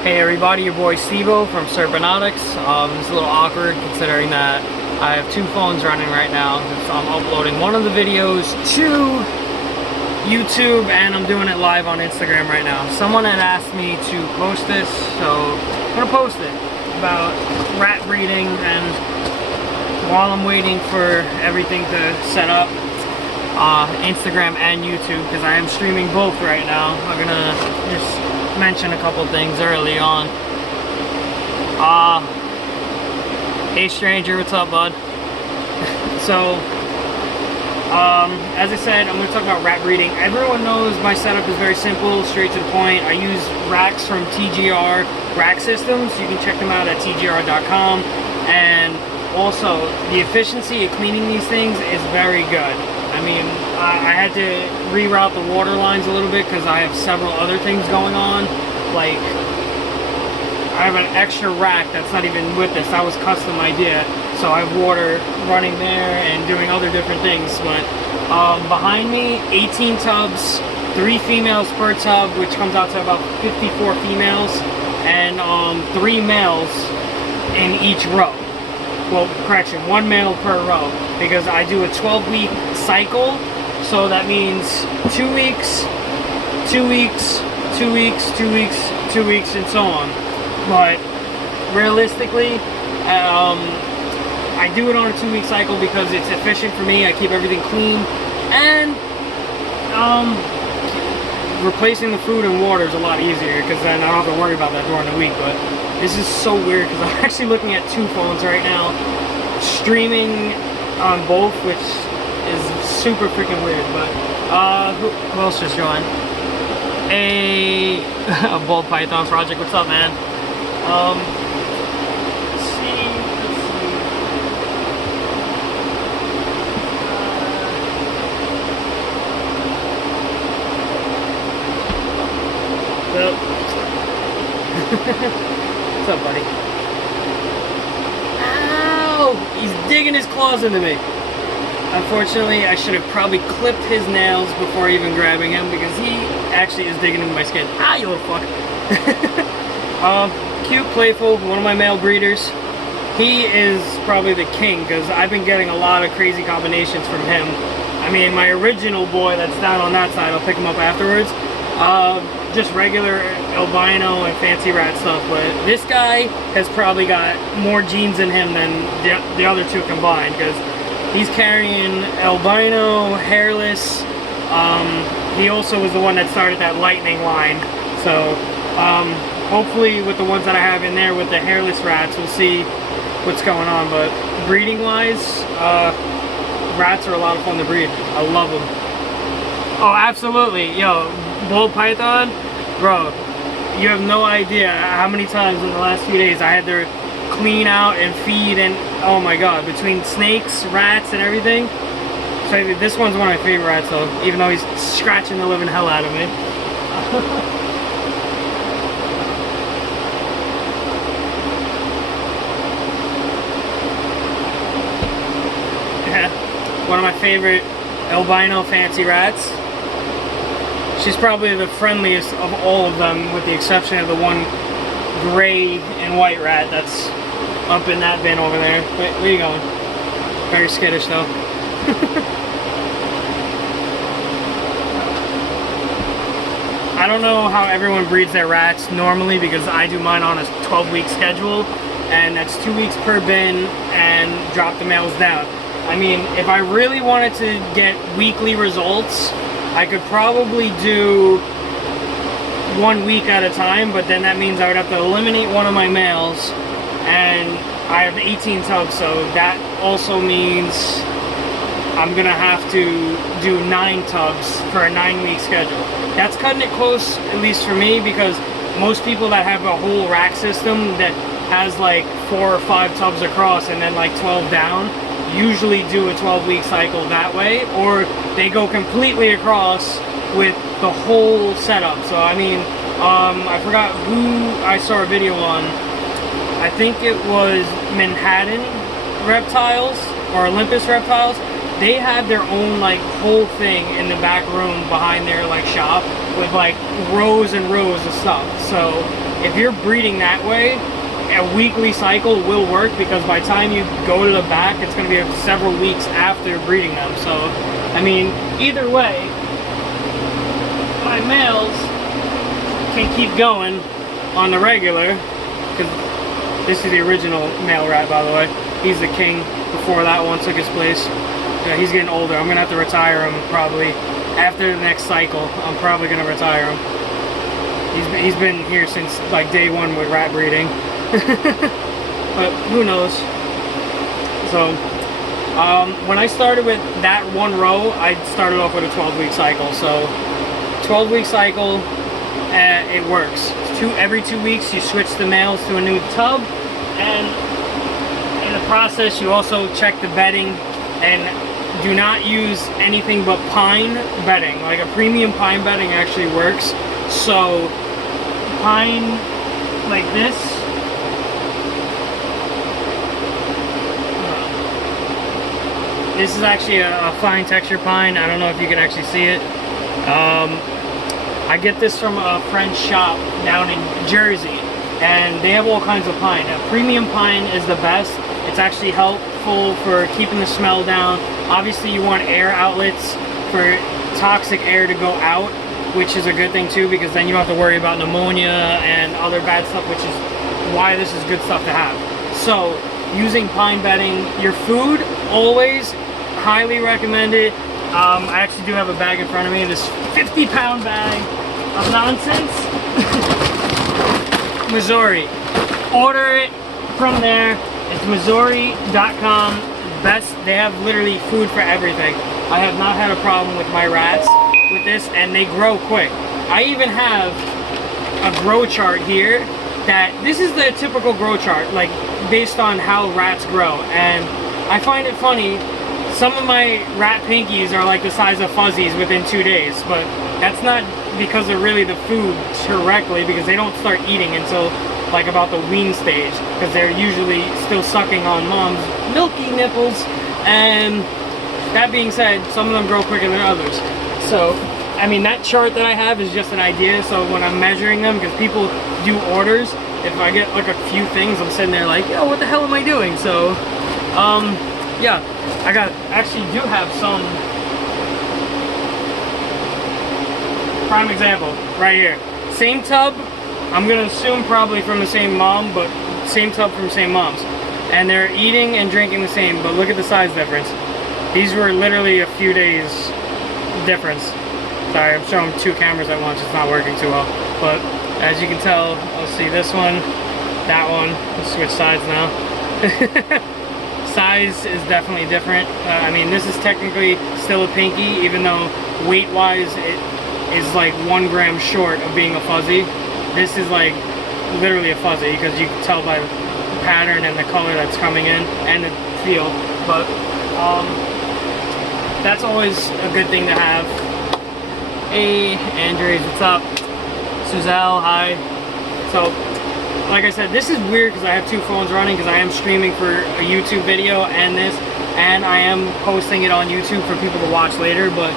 Hey everybody, your boy Stevo from Serpentnautics. It's a little awkward considering that I have two phones running right now. So I'm uploading one of the videos to YouTube and I'm doing it live on Instagram right now. Someone had asked me to post this, so I'm gonna post it about rat breeding, and while I'm waiting for everything to set up, Instagram and YouTube, because I am streaming both right now. I'm gonna just mention a couple things early on. Hey stranger, what's up, bud? So, as I said, I'm gonna talk about rat breeding. Everyone knows my setup is very simple, straight to the point. I use racks from TGR Rack Systems. You can check them out at tgr.com. And also, the efficiency of cleaning these things is very good. I mean, I had to reroute the water lines a little bit because I have several other things going on. Like, I have an extra rack that's not even with this. That was custom idea. So I have water running there and doing other different things. But behind me, 18 tubs, 3 females per tub, which comes out to about 54 females, and 3 males in each row. Well, correction, 1 male per row, because I do a 12-week cycle, so that means 2 weeks, 2 weeks, 2 weeks, 2 weeks, 2 weeks, and so on. But realistically, I do it on a 2-week cycle because it's efficient for me. I keep everything clean, and replacing the food and water is a lot easier because then I don't have to worry about that during the week. But this is so weird because I'm actually looking at 2 phones right now, streaming on both, which is super freaking weird. But who else just joined? A ball python project. What's up, man? Let's see. What's up, buddy? Ow! He's digging his claws into me. Unfortunately, I should have probably clipped his nails before even grabbing him because he actually is digging into my skin. Ah, you little fuck. Cute, playful, one of my male breeders. He is probably the king because I've been getting a lot of crazy combinations from him. I mean, my original boy that's down on that side, I'll pick him up afterwards. Just regular albino and fancy rat stuff, but this guy has probably got more genes in him than the other two combined, because he's carrying albino, hairless. He also was the one that started that lightning line. So hopefully with the ones that I have in there with the hairless rats, we'll see what's going on. But breeding wise, rats are a lot of fun to breed. I love them. Oh, absolutely. Yo, ball python, bro, you have no idea how many times in the last few days I had to clean out and feed, and oh my god, between snakes, rats, and everything. So this one's one of my favorite rats though, even though he's scratching the living hell out of me. Yeah, one of my favorite albino fancy rats. She's probably the friendliest of all of them, with the exception of the one gray and white rat that's up in that bin over there. Wait, where are you going? Very skittish though. I don't know how everyone breeds their rats normally, because I do mine on a 12-week schedule, and that's 2 weeks per bin and drop the males down. I mean, if I really wanted to get weekly results, I could probably do 1 week at a time, but then that means I would have to eliminate one of my males, and I have 18 tubs, so that also means I'm gonna have to do 9 tubs for a 9-week schedule. That's cutting it close, at least for me, because most people that have a whole rack system that has like 4 or 5 tubs across and then like 12 down usually do a 12-week cycle that way, or they go completely across with the whole setup. So I mean, I forgot who I saw a video on. I think it was Manhattan Reptiles or Olympus Reptiles. They have their own like whole thing in the back room behind their like shop with like rows and rows of stuff. So if you're breeding that way, a weekly cycle will work, because by the time you go to the back, it's going to be several weeks after breeding them. So, I mean, either way, my males can keep going on the regular, because this is the original male rat, by the way. He's the king before that one took his place. Yeah, he's getting older. I'm gonna have to retire him probably after the next cycle. I'm probably gonna retire him. He's been here since like day one with rat breeding. But who knows? So when I started with that one row, I started off with a 12-week cycle. So 12-week cycle, it works. Every 2 weeks you switch the males to a new tub, and in the process you also check the bedding, and do not use anything but pine bedding. Like a premium pine bedding actually works. So pine like this, this is actually a fine texture pine. I don't know if you can actually see it. I get this from a friend's shop down in Jersey, and they have all kinds of pine. Now, premium pine is the best. It's actually helpful for keeping the smell down. Obviously you want air outlets for toxic air to go out, which is a good thing too, because then you don't have to worry about pneumonia and other bad stuff, which is why this is good stuff to have. So using pine bedding, your food, always highly recommended. I actually do have a bag in front of me, this 50-pound bag of nonsense. Missouri. Order it from there. It's Missouri.com. Best. They have literally food for everything. I have not had a problem with my rats with this, and they grow quick. I even have a grow chart here that this is the typical grow chart, like based on how rats grow. And I find it funny, some of my rat pinkies are like the size of fuzzies within 2 days, but that's not because of really the food directly, because they don't start eating until like about the wean stage, because they're usually still sucking on mom's milky nipples. And that being said, some of them grow quicker than others. So I mean, that chart that I have is just an idea. So when I'm measuring them, because people do orders, if I get like a few things, I'm sitting there like, yo, what the hell am I doing? So yeah, I actually do have some. Prime example right here, same tub. I'm gonna assume probably from the same mom, but same tub from same moms, and they're eating and drinking the same. But look at the size difference. These were literally a few days difference. Sorry, I'm showing two cameras at once. It's not working too well. But as you can tell, let's see this one, that one. Let's switch sides now. Size is definitely different. I mean, this is technically still a pinky, even though weight-wise it is like 1 gram short of being a fuzzy. This is like literally a fuzzy, because you can tell by the pattern and the color that's coming in and the feel. But that's always a good thing to have. Hey, Andres, what's up? Suzelle, hi. So, like I said, this is weird because I have two phones running, because I am streaming for a YouTube video and this, and I am posting it on YouTube for people to watch later. But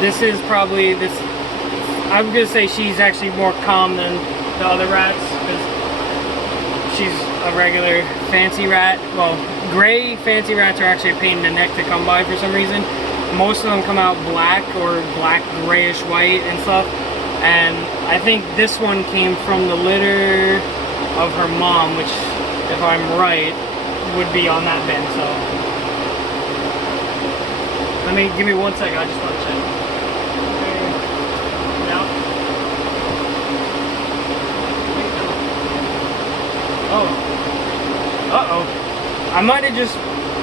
this is probably this. I'm gonna say she's actually more calm than the other rats, because she's a regular fancy rat. Well, gray fancy rats are actually a pain in the neck to come by for some reason. Most of them come out black or black grayish white and stuff. And I think this one came from the litter of her mom, which, if I'm right, would be on that bin. So give me 1 second. I just want to check. Uh-oh. I might have just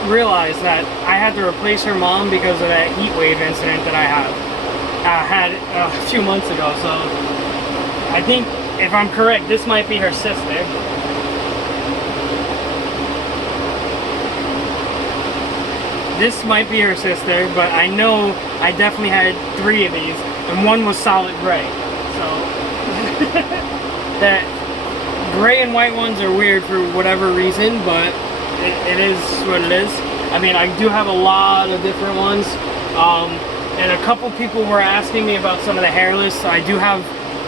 realized that I had to replace her mom because of that heat wave incident that I had a few months ago. So I think, if I'm correct, this might be her sister. This might be her sister, but I know I definitely had 3 of these, and one was solid gray. So that gray and white ones are weird for whatever reason, but it is what it is. I mean, I do have a lot of different ones. And a couple people were asking me about some of the hairless. I do have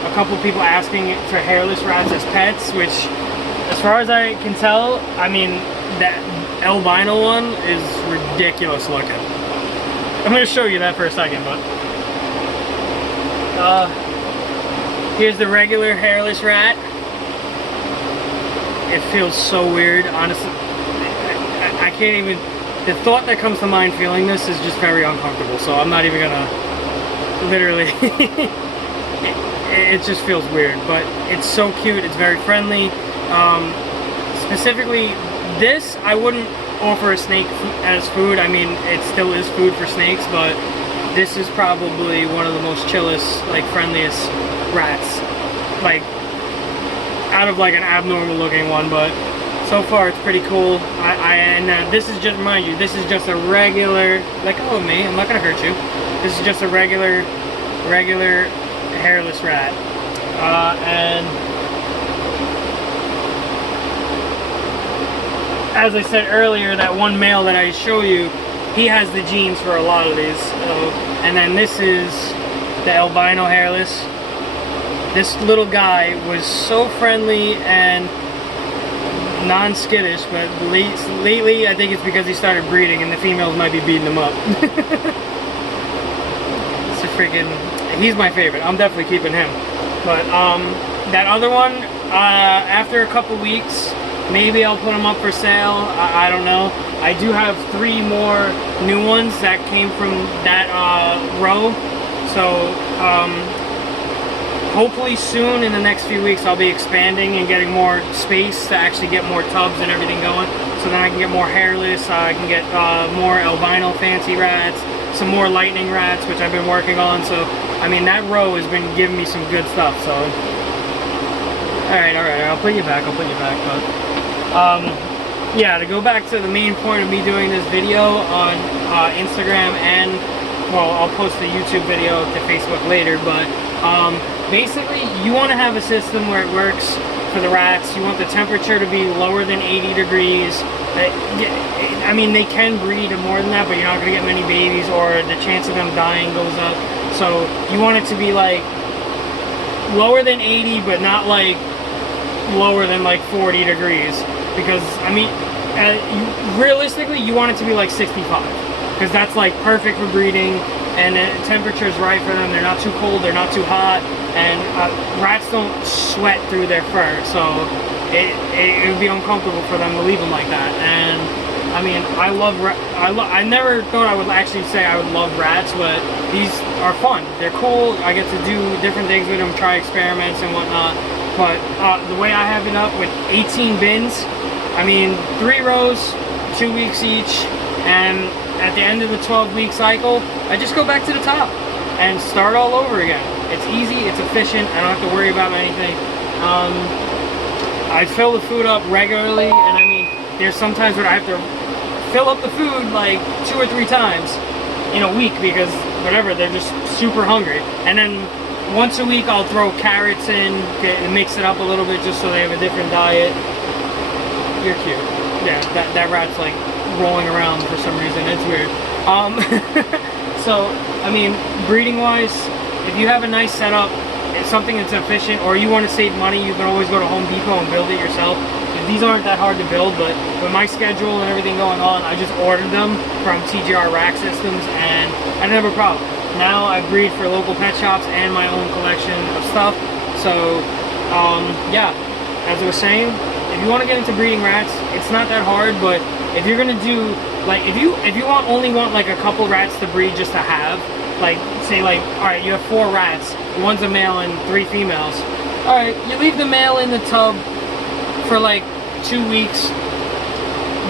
a couple people asking for hairless rats as pets, which, as far as I can tell, I mean, that albino one is ridiculous looking. I'm going to show you that for a second, but here's the regular hairless rat. It feels so weird, honestly. I can't even... The thought that comes to mind feeling this is just very uncomfortable, so I'm not even gonna... Literally... it just feels weird, but it's so cute, it's very friendly. Specifically, this, I wouldn't offer a snake as food. I mean, it still is food for snakes, but this is probably one of the most chillest, like, friendliest rats. Like, out of like an abnormal looking one, but so far it's pretty cool. And this is just, mind you, this is just a regular, let go of me, I'm not gonna hurt you. This is just a regular hairless rat. And as I said earlier, that one male that I show you, he has the genes for a lot of these. And then this is the albino hairless. This little guy was so friendly and non-skittish, but lately I think it's because he started breeding and the females might be beating him up. It's a freaking... He's my favorite. I'm definitely keeping him. But that other one, after a couple weeks, maybe I'll put them up for sale. I don't know. I do have 3 more new ones that came from that row. So hopefully soon, in the next few weeks, I'll be expanding and getting more space to actually get more tubs and everything going. So then I can get more hairless, I can get more albino fancy rats, some more lightning rats, which I've been working on. So, I mean, that row has been giving me some good stuff, so. Alright, I'll put you back, but. Yeah, to go back to the main point of me doing this video on Instagram and, well, I'll post the YouTube video to Facebook later, but basically you want to have a system where it works for the rats. You want the temperature to be lower than 80 degrees. I mean, they can breed more than that, but you're not going to get many babies, or the chance of them dying goes up. So you want it to be like lower than 80, but not like lower than like 40 degrees. Because, I mean, realistically, you want it to be like 65. Because that's like perfect for breeding, and the temperature's right for them. They're not too cold, they're not too hot, and rats don't sweat through their fur, so it would be uncomfortable for them to leave them like that. And I mean, I never thought I would actually say I would love rats, but these are fun. They're cool. I get to do different things with them, try experiments and whatnot. But the way I have it up with 18 bins, I mean, 3 rows, 2 weeks each, and at the end of the 12-week cycle, I just go back to the top and start all over again. It's easy, it's efficient, I don't have to worry about anything. I fill the food up regularly, and I mean, there's sometimes where I have to fill up the food like 2 or 3 times in a week because, whatever, they're just super hungry. And then once a week I'll throw carrots in and mix it up a little bit just so they have a different diet. You're cute. Yeah, that rat's like rolling around for some reason. It's weird. So, I mean, breeding wise, if you have a nice setup, it's something that's efficient, or you want to save money, you can always go to Home Depot and build it yourself. These aren't that hard to build, but with my schedule and everything going on, I just ordered them from TGR Rack Systems, and I didn't have a problem. Now I breed for local pet shops and my own collection of stuff. So, yeah, as I was saying, if you want to get into breeding rats, it's not that hard. But if you're gonna do, like, if you only want like a couple rats to breed just to have, like, say like, all right, you have 4 rats, one's a male and 3 females. All right, you leave the male in the tub for like 2 weeks.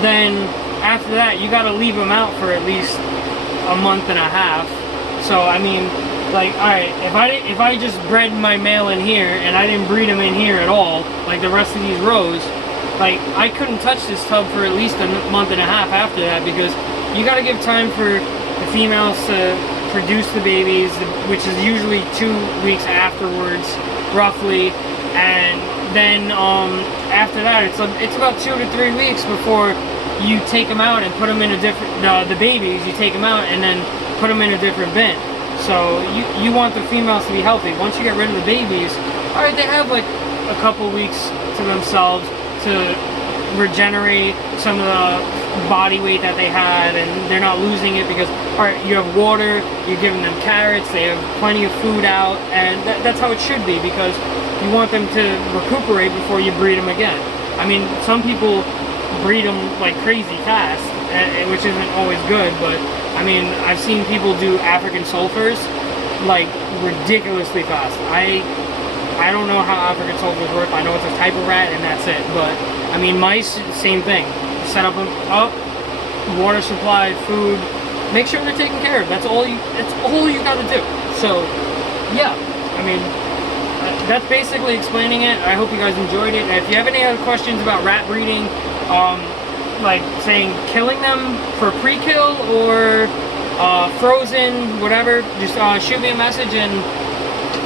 Then after that, you gotta leave them out for at least a month and a half. So I mean, like, alright, if I just bred my male in here and I didn't breed him in here at all, like the rest of these rows, like, I couldn't touch this tub for at least a month and a half after that, because you gotta give time for the females to produce the babies, which is usually 2 weeks afterwards, roughly, and then after that, it's about 2 to 3 weeks before you take them out and put them in a different, the babies, you take them out and then put them in a different bin. So you want the females to be healthy. Once you get rid of the babies, all right, they have like a couple weeks to themselves to regenerate some of the body weight that they had, and they're not losing it because, all right, you have water, you're giving them carrots, they have plenty of food out, and that's how it should be, because you want them to recuperate before you breed them again. I mean, some people breed them like crazy fast, which isn't always good, but I mean, I've seen people do African sulfurs like ridiculously fast. I don't know how African sulfurs work. I know it's a type of rat and that's it, but I mean, mice, same thing. Set up them up, water supply, food, make sure they're taken care of. That's all you got to do. So yeah, I mean, that's basically explaining it. I hope you guys enjoyed it. And if you have any other questions about rat breeding, like saying killing them for pre-kill or frozen, whatever, just shoot me a message, and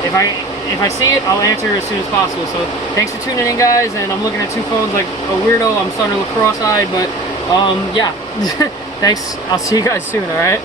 if I see it, I'll answer as soon as possible. So thanks for tuning in, guys, and I'm looking at two phones like a weirdo. I'm starting to look cross-eyed, but yeah. Thanks. I'll see you guys soon, all right?